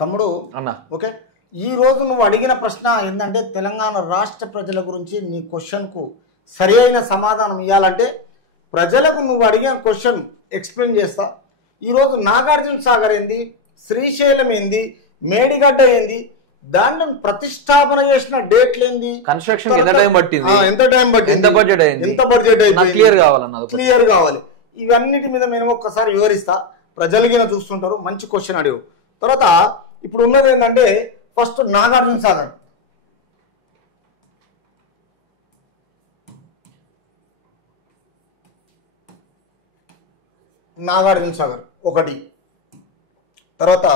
తమ్ముడు అన్న ఓకే ఈ రోజు నువ్వు అడిగిన ప్రశ్న ఏంటంటే తెలంగాణ రాష్ట్ర ప్రజల గురించి నీ క్వశ్చన్కు సరి అయిన సమాధానం ఇవ్వాలంటే ప్రజలకు నువ్వు అడిగిన క్వశ్చన్ ఎక్స్ప్లెయిన్ చేస్తా. ఈరోజు నాగార్జున సాగర్ ఏంది, శ్రీశైలం ఏంది, మేడిగడ్డ ఏంది, దాన్ని ప్రతిష్టాపన చేసిన డేట్లు ఏంది, కన్స్ట్రక్షన్ ఎంత టైం పట్టింది, ఎంత బడ్జెట్ అయింది క్లియర్ కావాలి. ఇవన్నిటి మీద నేను ఒక్కసారి వివరిస్తా, ప్రజలకి చూస్తుంటారు. మంచి క్వశ్చన్ అడిగావు. తర్వాత ఇప్పుడు ఉన్నది ఏంటంటే ఫస్ట్ నాగార్జున సాగర్. నాగార్జున సాగర్ ఒకటి, తర్వాత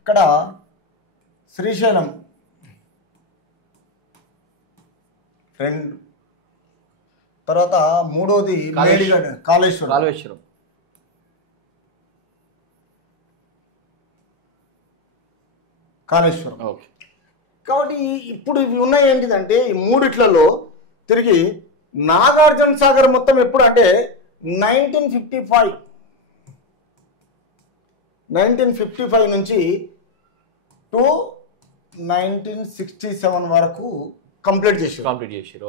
ఇక్కడ శ్రీశైలం రెండు, తర్వాత మూడోది మేడిగడ్డ కాళేశ్వరం. కాబట్టి ఇప్పుడు ఇవి ఉన్నాయి ఏంటిదంటే ఈ మూడిట్లలో తిరిగి నాగార్జున సాగర్ మొత్తం ఎప్పుడు అంటే 1955 నుంచి టు 1967 వరకు కంప్లీట్ చేశారు.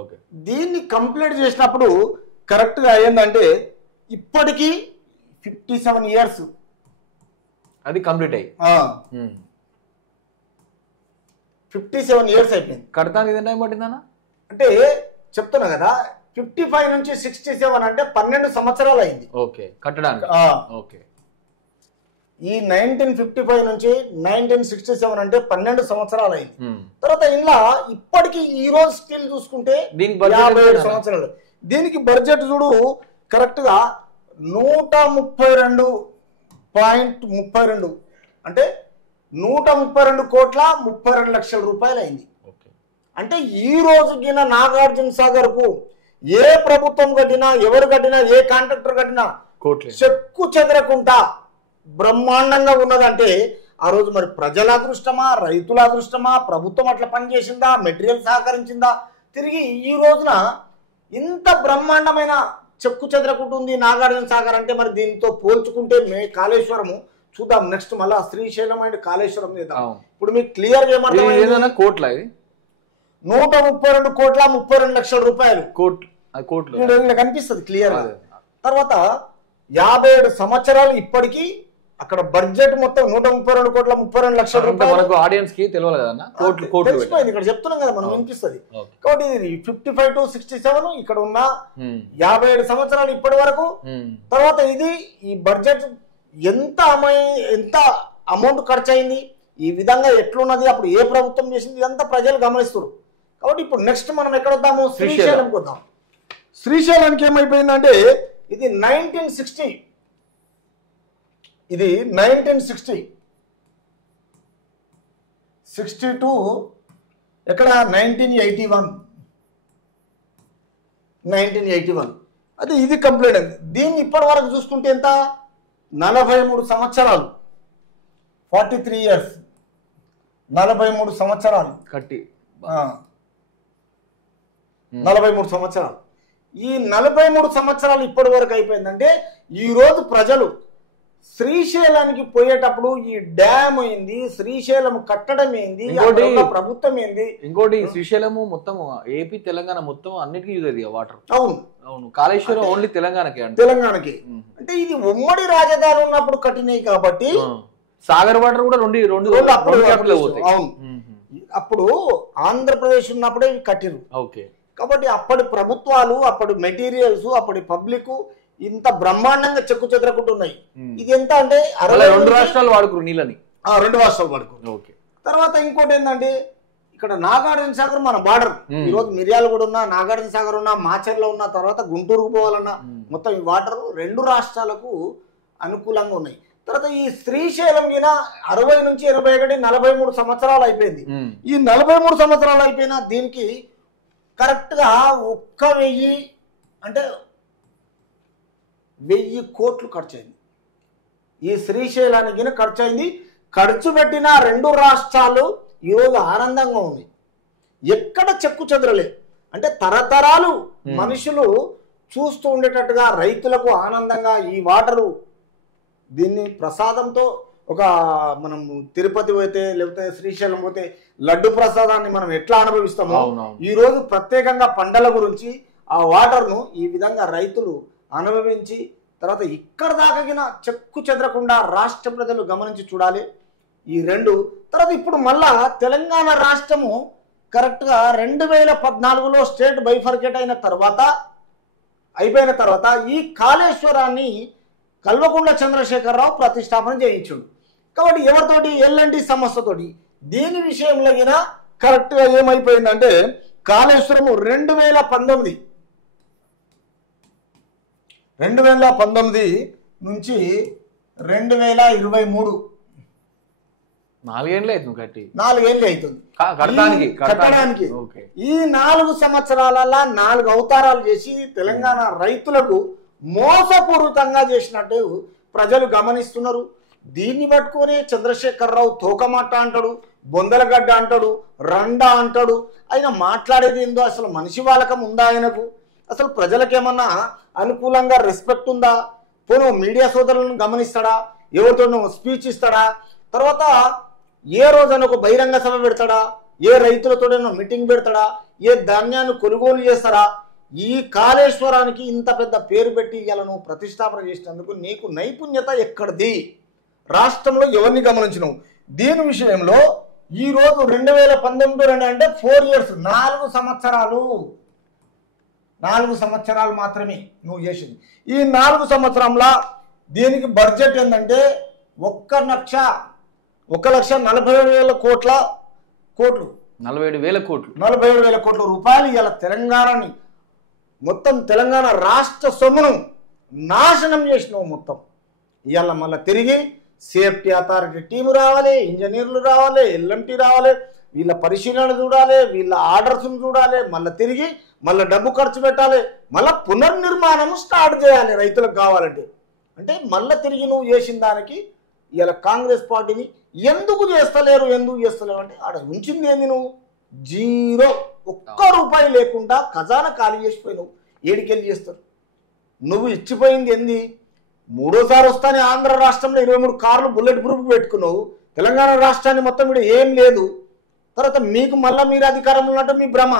ఓకే, దీన్ని కంప్లీట్ చేసినప్పుడు కరెక్ట్గా అయ్యిందంటే ఇప్పటికీ 57 ఇయర్స్ అది కంప్లీట్ అయ్యి 57 ఇయర్స్ అయిపోయింది. కడతానికి ఎంత టైం పట్టిందన్న అంటే చెప్తున్నా కదా 55 నుంచి 67 అంటే 12 సంవత్సరాలు అయింది. ఓకే, కట్టడానికి. ఓకే, ఈ 1955 నుంచి 1967 అంటే 12 సంవత్సరాలు అయింది. తర్వాత ఇలా ఇప్పటికి ఈ రోజు స్టిల్ చూసుకుంటే 57 సంవత్సరాలు. దీనికి బడ్జెట్ చూడు కరెక్ట్ గా 132.32 అంటే 132,32,00,000 రూపాయలు అయింది. అంటే ఈ రోజు గిన నాగార్జున సాగర్ కు ఏ ప్రభుత్వం కట్టినా, ఎవరు కట్టినా, ఏ కాంట్రాక్టర్ కట్టినా చెక్కు చెదరకుండా బ్రహ్మాండంగా ఉన్నదంటే ఆ రోజు మరి ప్రజల అదృష్టమా, రైతుల అదృష్టమా, ప్రభుత్వం అట్లా పనిచేసిందా, మెటీరియల్ సహకరించిందా, తిరిగి ఈ రోజున ఇంత బ్రహ్మాండమైన చెక్కు చెదరకుంటుంది నాగార్జున సాగర్ అంటే మరి దీంతో పోల్చుకుంటే కాళేశ్వరము చూద్దాం. నెక్స్ట్ మళ్ళా శ్రీశైలం అండ్ కాళేశ్వరం చేద్దాం. ఇప్పుడు మీకు క్లియర్ గా ఏమంటారు, కోట్ల 132,32,00,000 రూపాయలు కనిపిస్తుంది క్లియర్. తర్వాత 57 సంవత్సరాలు ఇప్పటికీ అక్కడ బడ్జెట్ మొత్తం 132,32,00,000 రూపాయలు. ఆడియన్స్ కి తెలిసిపోయింది, ఇక్కడ చెప్తున్నాం కదా మనం, వినిపిస్తుంది. కాబట్టి ఇది 55 to 67 ఇక్కడ ఉన్న 57 సంవత్సరాలు ఇప్పటి వరకు. తర్వాత ఇది ఈ బడ్జెట్ ఎంత అమౌంట్ ఖర్చు అయింది, ఈ విధంగా ఎట్లున్నది, అప్పుడు ఏ ప్రభుత్వం చేసింది, ఇదంతా ప్రజలు గమనిస్తారు. కాబట్టి ఇప్పుడు నెక్స్ట్ మనం ఎక్కడ వద్దాము, శ్రీశైలంకి వద్దాం. శ్రీశైలానికి ఏమైపోయిందంటే ఇది 1960, ఇది 1960 ఎక్కడ 1981 అది ఇది కంప్లీట్ అయింది. దీన్ని ఇప్పటి వరకు చూసుకుంటే ఎంత 43 సంవత్సరాలు 43 ఇయర్స్ 43 సంవత్సరాలు కట్టి 43 సంవత్సరాలు. ఈ 43 సంవత్సరాలు ఇప్పటి వరకు అయిపోయిందంటే ఈ రోజు ప్రజలు శ్రీశైలానికి పోయేటప్పుడు ఈ డ్యామ్ ఏంది, శ్రీశైలం కట్టడం ఏంది, ప్రభుత్వం ఏంది, ఇంకోటి శ్రీశైలము మొత్తం ఏపీ తెలంగాణ మొత్తం అన్నిటికీ యూజ్ అయ్యేది వాటర్. అవును, కాళేశ్వరం ఓన్లీ తెలంగాణకి. అంటే ఇది ఉమ్మడి రాజధాని ఉన్నప్పుడు కట్టినాయి కాబట్టి సాగర్ వాటర్ కూడా రెండు అవును, అప్పుడు ఆంధ్రప్రదేశ్ ఉన్నప్పుడే కట్టిరు. ఓకే, కాబట్టి అప్పటి ప్రభుత్వాలు, అప్పటి మెటీరియల్స్, అప్పటి పబ్లిక్ ఇంత బ్రహ్మాండంగా చెక్కు చెదరకుంటున్నాయి. ఇది ఎంత అంటే 2 రాష్ట్రాలు వాడుకురు నీళ్ళని, 2 రాష్ట్రాలు వాడుకురు. ఓకే, తర్వాత ఇంకోటి ఏంటంటే ఇక్కడ నాగార్జున సాగర్ మన బార్డర్. ఈరోజు మిర్యాల కూడా ఉన్నా, నాగార్జున సాగర్ ఉన్నా, మాచర్లో ఉన్న, తర్వాత గుంటూరుకు పోవాలన్నా మొత్తం ఈ వాటర్ 2 రాష్ట్రాలకు అనుకూలంగా ఉన్నాయి. తర్వాత ఈ శ్రీశైలం మీద 60 నుంచి 81 43 సంవత్సరాలు అయిపోయింది. ఈ 43 సంవత్సరాలు అయిపోయినా దీనికి కరెక్ట్ గా 1,000 అంటే 1000 కోట్లు ఖర్చు అయింది. ఈ శ్రీశైలానికి ఖర్చు అయింది. ఖర్చు పెట్టిన 2 రాష్ట్రాలు ఈరోజు ఆనందంగా ఉంది, ఎక్కడ చెక్కు చెదరలేదు. అంటే తరతరాలు మనుషులు చూస్తూ ఉండేటట్టుగా రైతులకు ఆనందంగా ఈ వాటరు దీన్ని ప్రసాదంతో ఒక మనం తిరుపతి పోతే లేకపోతే శ్రీశైలం పోతే లడ్డు ప్రసాదాన్ని మనం ఎట్లా అనుభవిస్తామో ఈ రోజు ప్రత్యేకంగా పంటల గురించి ఆ వాటర్ను ఈ విధంగా రైతులు అనుభవించి తర్వాత ఇక్కడ దాకా చెక్కు చెదరకుండా రాష్ట్ర ప్రజలు గమనించి చూడాలి ఈ రెండు. తర్వాత ఇప్పుడు మళ్ళా తెలంగాణ రాష్ట్రము కరెక్ట్గా 2014లో స్టేట్ బైఫర్కేట్ అయిపోయిన తర్వాత ఈ కాళేశ్వరాన్ని కల్వకుంట్ల చంద్రశేఖరరావు ప్రతిష్టాపన చేయించుడు. కాబట్టి ఎవరితోటి ఎల్ఎన్టీ సంస్థతోటి దీని విషయంలో కరెక్ట్గా ఏమైపోయిందంటే కాళేశ్వరము 2019 నుంచి 2023 4 ఏళ్ళు అవుతుంది కట్టి 4 ఏళ్ళు అవుతుంది కట్టడానికి. ఈ 4 సంవత్సరాల 4 అవతారాలు చేసి తెలంగాణ రైతులకు మోసపూరితంగా చేసినట్టు ప్రజలు గమనిస్తున్నారు. దీన్ని పట్టుకొని చంద్రశేఖరరావు తోకమాట అంటాడు, బొందలగడ్డ అంటాడు, రండా అంటాడు. ఆయన మాట్లాడేది ఏందో అసలు మనిషి వాళ్ళకం ఉందా ఆయనకు? అసలు ప్రజలకేమన్నా అనుకూలంగా రెస్పెక్ట్ ఉందా? పోను మీడియా సోదరులను గమనిస్తాడా? ఎవరితోనూ స్పీచ్ ఇస్తాడా? తర్వాత ఏ రోజైనా ఒక బహిరంగ సభ పెడతాడా? ఏ రైతులతోనైనా మీటింగ్ పెడతాడా? ఏ ధాన్యాన్ని కొనుగోలు చేస్తాడా? ఈ కాళేశ్వరానికి ఇంత పెద్ద పేరు పెట్టి ఇవాళ నువ్వు ప్రతిష్టాపన చేసినందుకు నీకు నైపుణ్యత ఎక్కడిది? రాష్ట్రంలో ఎవరిని గమనించినావు? దీని విషయంలో ఈరోజు 2019 అంటే 4 ఇయర్స్ 4 సంవత్సరాలు మాత్రమే నువ్వు చేసింది. ఈ 4 సంవత్సరంలో దీనికి బడ్జెట్ ఏంటంటే 1,47,000 కోట్లు 47,000 కోట్ల రూపాయలు ఇలా తెలంగాణని మొత్తం తెలంగాణ రాష్ట్ర సొమ్మును నాశనం చేసినావు మొత్తం. ఇవాళ మళ్ళీ తిరిగి సేఫ్టీ అథారిటీ టీము రావాలి, ఇంజనీర్లు రావాలి, ఎల్ఎంటీ రావాలి, వీళ్ళ పరిశీలన చూడాలి, వీళ్ళ ఆర్డర్స్ను చూడాలి, మళ్ళీ తిరిగి మళ్ళీ డబ్బు ఖర్చు పెట్టాలి, మళ్ళీ పునర్నిర్మాణం స్టార్ట్ చేయాలి రైతులకు కావాలంటే. అంటే మళ్ళీ తిరిగి నువ్వు చేసిన దానికి ఇలా కాంగ్రెస్ పార్టీని ఎందుకు చేస్తలేరు అంటే ఆడ ఉంచింది ఏంది? నువ్వు 0 ఒక్క రూపాయి లేకుండా ఖజానా ఖాళీ చేసిపోయినావు. ఏడికెళ్ళి చేస్తారు? నువ్వు ఇచ్చిపోయింది ఏంది? 3ఓసారి వస్తానే ఆంధ్ర రాష్ట్రంలో 23 కార్లు బుల్లెట్ ప్రూఫ్ పెట్టుకున్నావు. తెలంగాణ రాష్ట్రాన్ని మొత్తం కూడా ఏం లేదు. తర్వాత మీకు మళ్ళీ మీరు అధికారంలో ఉన్నట్టు మీ భ్రమ.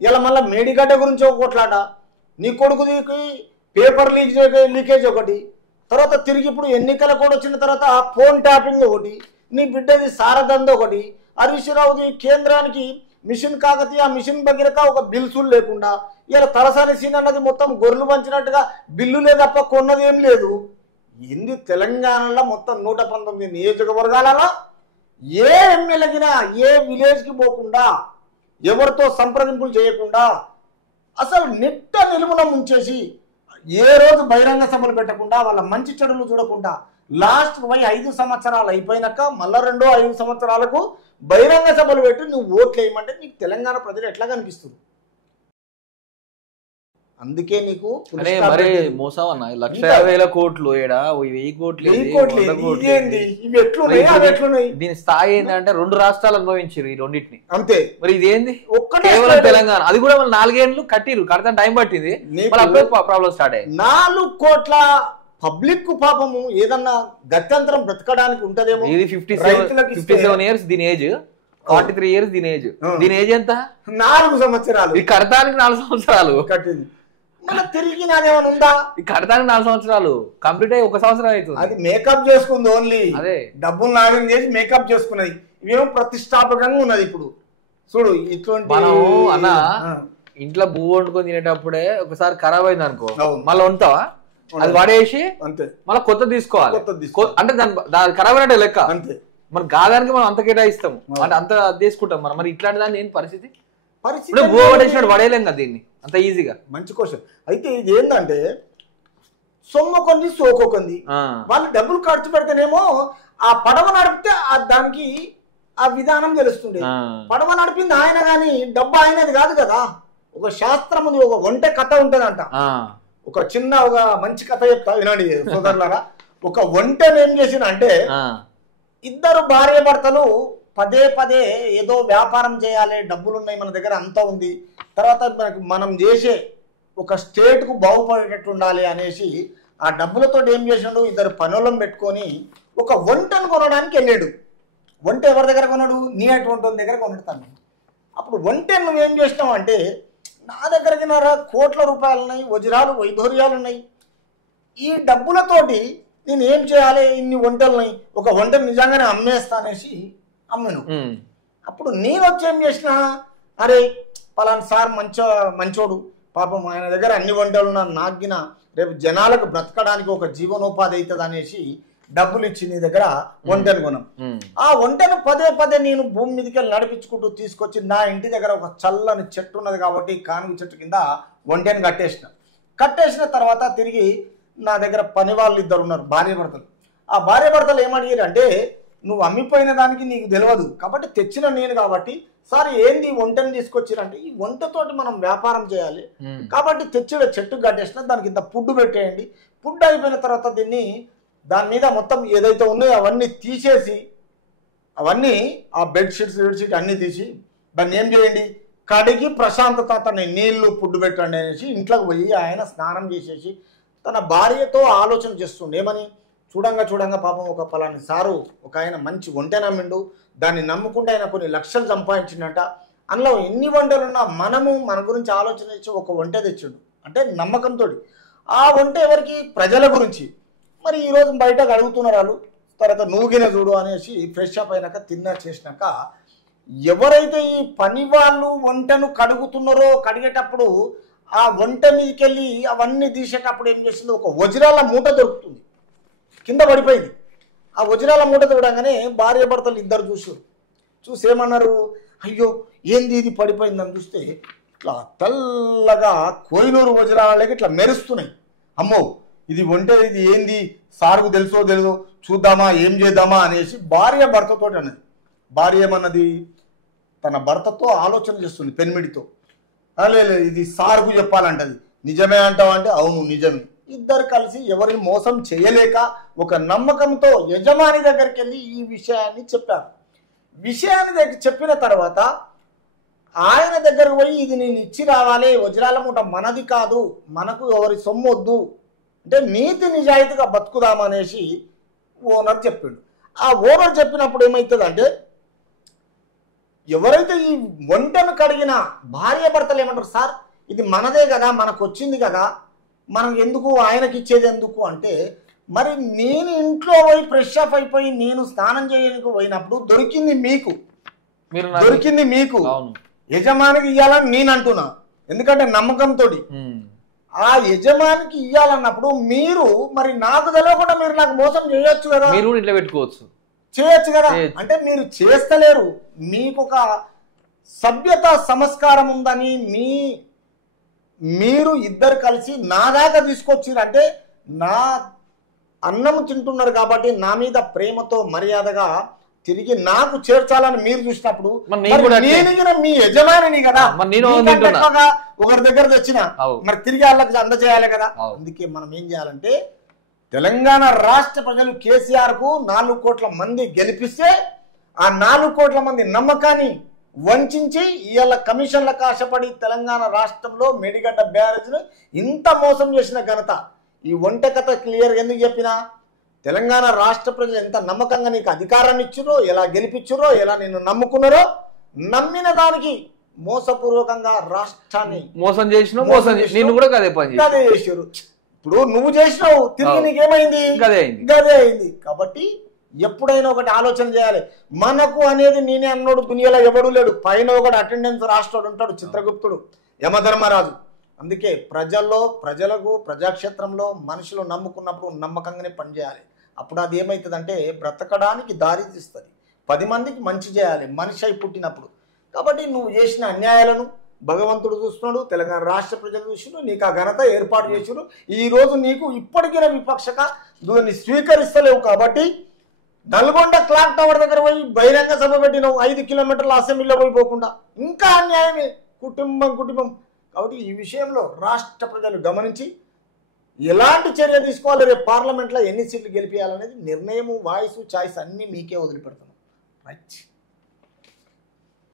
ఇలా మళ్ళీ మేడిగడ్డ గురించి ఒక కొట్లాట, నీ కొడుకుది పేపర్ లీకేజ్ ఒకటి, తర్వాత తిరిగి ఇప్పుడు ఎన్నికల కూడా వచ్చిన తర్వాత ఫోన్ ట్యాపింగ్ ఒకటి, నీ బిడ్డది సారదంద ఒకటి, హరీష్ రావుది కేంద్రానికి మిషన్ కాకతీయ మిషన్ భగీరథ ఒక బిల్సులు లేకుండా ఇలా తలసాని సీన్ అన్నది మొత్తం గొర్రెలు పంచినట్టుగా బిల్లులే తప్ప కొన్నది ఏం లేదు. ఏంది తెలంగాణలో మొత్తం 119 నియోజకవర్గాలలో ఏ ఎమ్మెల్యేగినా ఏ విలేజ్కి పోకుండా ఎవరితో సంప్రదింపులు చేయకుండా అసలు నిట్ట నిలువున ముంచేసి ఏ రోజు బహిరంగ సభలు పెట్టకుండా వాళ్ళ మంచి చెడులు చూడకుండా లాస్ట్ 5 సంవత్సరాలు అయిపోయినాక మళ్ళా 5 సంవత్సరాలకు బహిరంగ సభలు పెట్టి నువ్వు ఓట్లు వేయమంటే నీకు తెలంగాణ ప్రజలు ఎట్లా కనిపిస్తుంది? అందుకే నీకు మోసం అన్న 1,50,000 కోట్లు 1,000 కోట్లు దీని స్థాయి ఏంటంటే 2 రాష్ట్రాలు అనుభవించారు ఈ రెండింటిని అంతే. మరి ఇది ఏంది కేవలం తెలంగాణ? అది కూడా 4 ఏళ్ళు కడతా టైం పట్టింది, ప్రాబ్లం స్టార్ట్ అయ్యింది. 4 కోట్ల పబ్లిక్ పాపము ఏదన్నా గత్యంతరం బ్రతకడానికి ఉంటదేమో. ఇది 57 ఇయర్స్ దీని ఏజ్, 43 ఇయర్స్ దీని ఏజ్. దీని ఏజ్ ఎంత? 4 సంవత్సరాలు. ఇది కడతానికి 4 సంవత్సరాలు కట్టింది. మళ్ళీ తిరిగి నాదేమైనా ఉందా? ఈ కడతానికి 4 సంవత్సరాలు కంప్లీట్ అయ్యి 1 సంవత్సరం అవుతుంది. అది మేకప్ చేసుకుంది ఓన్లీ. అదే డబ్బులు నాగం చేసి మేకప్ చేసుకున్నది. ఇవేమో ప్రతిష్టాపకంగా ఉన్నది. ఇప్పుడు చూడు ఇటువంటి మనం అన్న ఇంట్లో బువ్వ వండుకొని తినేటప్పుడే ఒకసారి ఖరాబ్ అయింది అనుకో, మళ్ళీ ఉంటావా? అది వాడేసి అంతే మళ్ళీ కొత్త తీసుకోవాలి. అంటే దాని ఖరాబ్ అయినట్టే లెక్క అంతే. మరి గాదానికి మనం అంత కేటాయిస్తాం అంటే అంత తీసుకుంటాం. మరి ఇట్లాంటి దాన్ని ఏంటి పరిస్థితి? బువ్వ పడేసినట్టు పడేయలేం కదా దీన్ని అంత ఈజీగా. మంచి క్వశ్చన్. అయితే ఇది ఏంటంటే సొమ్ము కొంది సోకొంది. వాళ్ళు డబ్బులు ఖర్చు పెడితేనేమో ఆ పడవ నడిపితే దానికి ఆ విధానం తెలుస్తుంది. పడవ నడిపింది ఆయన గాని డబ్బు ఆయనది కాదు కదా. ఒక శాస్త్రం ఉంది, ఒక వంట కథ ఉంటదంట. ఒక చిన్న ఒక మంచి కథ చెప్తా వినండి సోదరులారా. ఒక వంటను ఏం చేసిన అంటే 2 భార్య భర్తలు పదే ఏదో వ్యాపారం చేయాలి, డబ్బులు ఉన్నాయి మన దగ్గర అంతా ఉంది, తర్వాత మనం చేసే ఒక స్టేట్కు బాగుపడేటట్టు ఉండాలి అనేసి ఆ డబ్బులతో ఏం చేసినాడు 2 పనులను పెట్టుకొని ఒక వంటను కొనడానికి వెళ్ళాడు. వంట ఎవరి దగ్గర కొన్నాడు? నీ అటువంటి వాళ్ళ దగ్గర కొనడతాను. అప్పుడు వంటను నువ్వేం చేసినావు అంటే, నా దగ్గరికి కోట్ల రూపాయలు ఉన్నాయి, వజ్రాలు వైఢూర్యాలు ఉన్నాయి, ఈ డబ్బులతోటి నేను ఏం చేయాలి, ఇన్ని వంటలున్నాయి, ఒక వంటను నిజంగానే అమ్మేస్తా అనేసి అమ్మను. అప్పుడు నేను వచ్చి ఏం చేసిన, అరే పలానా సార్ మంచోడు, పాపం ఆయన దగ్గర అన్ని వంటలు నాగిన రేపు జనాలకు బ్రతకడానికి ఒక జీవనోపాధి అవుతుంది అనేసి డబ్బులు ఇచ్చి నీ దగ్గర వంటను కొన్నాం. ఆ వంటను పదే పదే నేను భూమి మీదకి వెళ్ళి నడిపించుకుంటూ తీసుకొచ్చి నా ఇంటి దగ్గర ఒక చల్లని చెట్టు ఉన్నది కాబట్టి కానుగ చెట్టు కింద వంటను కట్టేసిన తర్వాత తిరిగి నా దగ్గర పని వాళ్ళు 2 ఉన్నారు, భార్య భర్తలు. ఆ భార్య భర్తలు ఏమడిగారు అంటే, నువ్వు అమ్మిపోయిన దానికి నీకు తెలియదు కాబట్టి తెచ్చిన నేను కాబట్టి, సార్ ఏంది వంటను తీసుకొచ్చిరంటే, ఈ వంటతోటి మనం వ్యాపారం చేయాలి కాబట్టి తెచ్చిన చెట్టు కట్టేసిన దానికి ఇంత పుడ్డు పెట్టేయండి. పుడ్డు అయిపోయిన తర్వాత దాని మీద మొత్తం ఏదైతే ఉన్నాయో అవన్నీ తీసేసి, అవన్నీ ఆ బెడ్షీట్ అన్నీ తీసి దాన్ని ఏం చేయండి, కడిగి ప్రశాంతత నీళ్లు పుడ్డు పెట్టండి అనేసి ఇంట్లోకి పోయి ఆయన స్నానం చేసేసి తన భార్యతో ఆలోచన చేస్తుండే. ఏమని, చూడంగా పాపం ఒక పలాని సారు ఒక ఆయన మంచి వంట నమ్మిండు, దాన్ని నమ్ముకుంటే ఆయన కొన్ని లక్షలు సంపాదించిండట, అందులో ఎన్ని వంటలున్నా మనము మన గురించి ఆలోచన చేసి ఒక వంట తెచ్చిండు అంటే నమ్మకంతో. ఆ వంట ఎవరికి? ప్రజల గురించి. మరి ఈరోజు బయటకు అడుగుతున్నారు వాళ్ళు, తర్వాత నూగిన చూడు అనేసి ఫ్రెష్ అప్ అయినాక చేసినాక ఎవరైతే ఈ పని వాళ్ళు వంటను కడుగుతున్నారో, కడిగేటప్పుడు ఆ వంట మీదకి వెళ్ళి అవన్నీ తీసేటప్పుడు ఏం చేసింది, ఒక వజ్రాల మూట దొరుకుతుంది, కింద పడిపోయింది. ఆ వజ్రాల మూట చూడగానే భార్య భర్తలు 2 చూసి ఏమన్నారు, అయ్యో ఏంది ఇది పడిపోయిందని చూస్తే ఇట్లా తెల్లగా కోయినూరు వజ్రాలకి ఇట్లా మెరుస్తున్నాయి. అమ్మో ఇది వంట, ఇది ఏంది, సారుకు తెలుసో చూద్దామా ఏం చేద్దామా అనేసి భార్య భర్తతో అన్నది. భార్య ఏమన్నది, తన భర్తతో ఆలోచన చేస్తుంది పెనిమిడితో, లేదు ఇది సారుకు చెప్పాలంటది. నిజమే అంటావా అంటే, అవును నిజమే. 2 కలిసి ఎవరిని మోసం చేయలేక ఒక నమ్మకంతో యజమాని దగ్గరికి వెళ్ళి ఈ విషయాన్ని చెప్పారు. విషయాన్ని చెప్పిన తర్వాత ఆయన దగ్గరకు పోయి, ఇది నేను ఇచ్చి రావాలి, వజ్రాల మూట మనది కాదు, మనకు ఎవరి సొమ్ము వద్దు అంటే నీతి నిజాయితీగా బతుకుదామనేసి ఓనర్ చెప్పిండు. ఆ ఓనర్ చెప్పినప్పుడు ఏమవుతుందంటే, ఎవరైతే ఈ వంటను కడిగిన భార్య భర్తలు ఏమంటారు, సార్ ఇది మనదే కదా, మనకు వచ్చింది కదా, మనం ఎందుకు ఆయనకి ఇచ్చేది ఎందుకు అంటే, మరి నేను ఇంట్లో పోయి ఫ్రెష్ అప్ అయిపోయి నేను స్నానం చేయడానికి పోయినప్పుడు దొరికింది మీకు, యజమానికి ఇవ్వాలని నేను అంటున్నా. ఎందుకంటే నమ్మకంతో ఆ యజమానికి ఇవ్వాలన్నప్పుడు మీరు మరి నాకు తెలియకుండా మీరు నాకు మోసం చేయొచ్చు కదా, మీరు ఇంట్లో పెట్టుకోవచ్చు, చేయొచ్చు కదా. అంటే మీరు చేస్తలేరు, మీకు ఒక సభ్యత సంస్కారం ఉందని మీరు 2 కలిసి నా దాకా తీసుకొచ్చిరంటే నా అన్నం తింటున్నారు కాబట్టి నా మీద ప్రేమతో మర్యాదగా తిరిగి నాకు చేర్చాలని మీరు చూసినప్పుడు నేను మీ యజమానిని కదా, ఒకరి దగ్గర తెచ్చిన మరి తిరిగి వాళ్ళకి అందజేయాలి కదా. అందుకే మనం ఏం చేయాలంటే, తెలంగాణ రాష్ట్ర ప్రజలు కేసీఆర్ కు 4 కోట్ల మంది గెలిపిస్తే ఆ 4 కోట్ల మంది నమ్మకాన్ని వంచి ఇవాళ కమిషన్లకు ఆశపడి తెలంగాణ రాష్ట్రంలో మేడిగడ్డ బ్యారేజ్ను ఇంత మోసం చేసిన ఘనత ఈ వంట కథ క్లియర్ ఎందుకు చెప్పినా, తెలంగాణ రాష్ట్ర ప్రజలు ఎంత నమ్మకంగా నీకు అధికారాన్ని ఇచ్చారో, ఎలా గెలిపించారో, ఎలా నిన్ను నమ్ముకున్నారో, నమ్మిన దానికి మోసపూర్వకంగా రాష్ట్రాన్ని మోసం చేసినారు. ఇప్పుడు నువ్వు చేసినావు, తిరిగి నీకేమైంది, గదే అయింది. కాబట్టి ఎప్పుడైనా ఒకటి ఆలోచన చేయాలి. మనకు అనేది నేనే అన్నోడు దునియాలో ఎవడు లేడు, పైన ఒకటి అటెండెన్స్ రాష్ట్రుడు ఉంటాడు, చిత్రగుప్తుడు, యమధర్మరాజు. అందుకే ప్రజలకు ప్రజాక్షేత్రంలో మనుషులు నమ్ముకున్నప్పుడు నమ్మకంగానే పనిచేయాలి. అప్పుడు అది ఏమవుతుందంటే బ్రతకడానికి దారి తీస్తుంది, 10 మందికి మంచి చేయాలి మనిషి అయి పుట్టినప్పుడు. కాబట్టి నువ్వు చేసిన అన్యాయాలను భగవంతుడు చూస్తున్నాడు, తెలంగాణ రాష్ట్ర ప్రజలు చూసినాడు, నీకు ఆ ఘనత ఏర్పాటు చేసినాడు. ఈ రోజు నీకు ఇప్పటికైనా విపక్షక దీన్ని స్వీకరిస్తలేవు కాబట్టి నల్గొండ క్లాక్ టవర్ దగ్గర పోయి బహిరంగ సభ పెట్టినావు, 5 కిలోమీటర్ల అసెంబ్లీలో పోయిపోకుండా, ఇంకా అన్యాయమే, కుటుంబం. కాబట్టి ఈ విషయంలో రాష్ట్ర ప్రజలు గమనించి ఎలాంటి చర్య తీసుకోవాలి, రేపు పార్లమెంట్లో ఎన్ని సీట్లు గెలిపించాలనేది నిర్ణయం, వాయిస్, చాయిస్ అన్నీ మీకే వదిలిపెడుతున్నాం. రైట్.